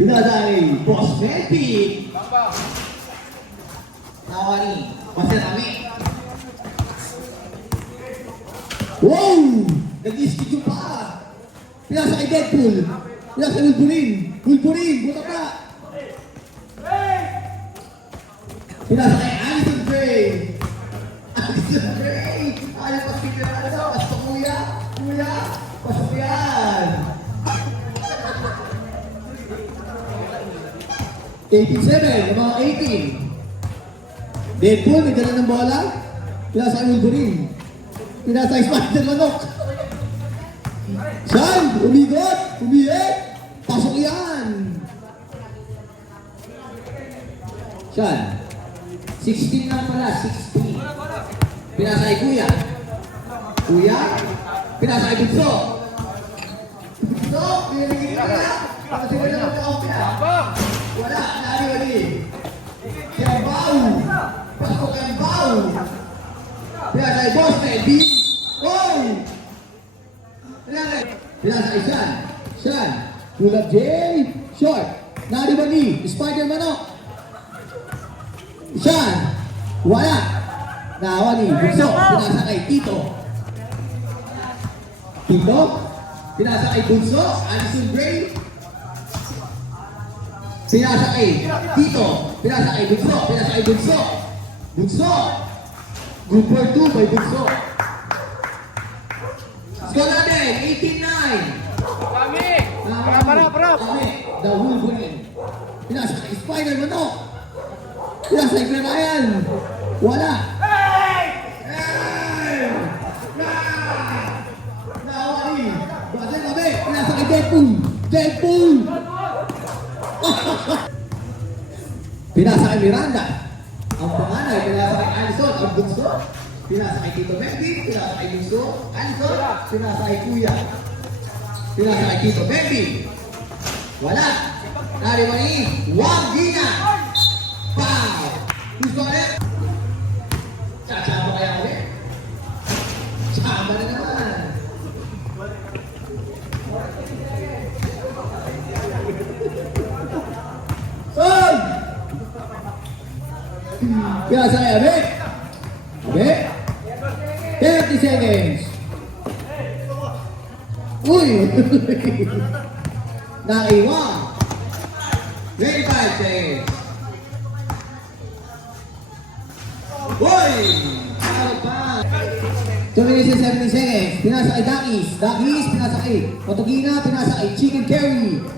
Pinasa kay Boss Melvin. Tawa ni Masarami. Wow! Nag-i-stick pa. Pinasa kay Deadpool. Pinasa kay Wolverine. Wolverine, buta pa. Pinasa kay Alison Gray. Alison Gray. Ayaw pa pinasa. Pasok kuya. Kuya. Pasok yan. 18-7, yung mga 18. Deadpool, may dala ng bola. Pinasa kay Wolverine. Pinasa kay Spider Manok. Saan? Umigot! Umiit! Pasok yan! Saan? 16 lang pala, 16. Pinasa kay Kuya. Kuya? Pinasa kay Bunso. Bunso? Pinagigil ka na? Kasi wala naman ka ako na. Wala, nari. Kembao. Pasok Kembao. Pinasa kay Boss Melvin. Oh! Pinasa kay Sean. Sean. Pull up J. Short. Nari ba ni? Spider Manok. Sean. Wala. Nawa ni. Bunso. Pinasa kay Tito. Tito. Pinasa kay Bunso. Alison Gray. Pinasa kay Tito. Pinasa kay Bunso. Pinasa kay Bunso. Bunso. Group 4-2 by Bunso. Score natin, 18-9. Kami! Para. Kami, the Wolverine. Pinasa kay Spider Manok. Pinasa kay Ryan. Wala. Hey! Nawali. Basin kami. Pinasa kay Deadpool. Deadpool. Pinasa kay Miranda. Ang panganay, pinasa kay Alison. Ang bunso. Pinasa kay Tito Melvin. Pinasa kay Bunso. Alison. Pinasa kay Kuya. Pinasa kay Tito Melvin. Wala. Nari mo ni Wang Gina. Pow! Gusto ka rin? Tsama kaya ko rin? Tsama na naman. Son! Pinasa kay Abe. Abe. 30 seconds. Uy! Naiwan. 25 seconds. Uy! Out pa. 20 70 seconds. Pinasa kay Dakis. Dakis, pinasa kay Patugina, pinasa kay Chicken Curry.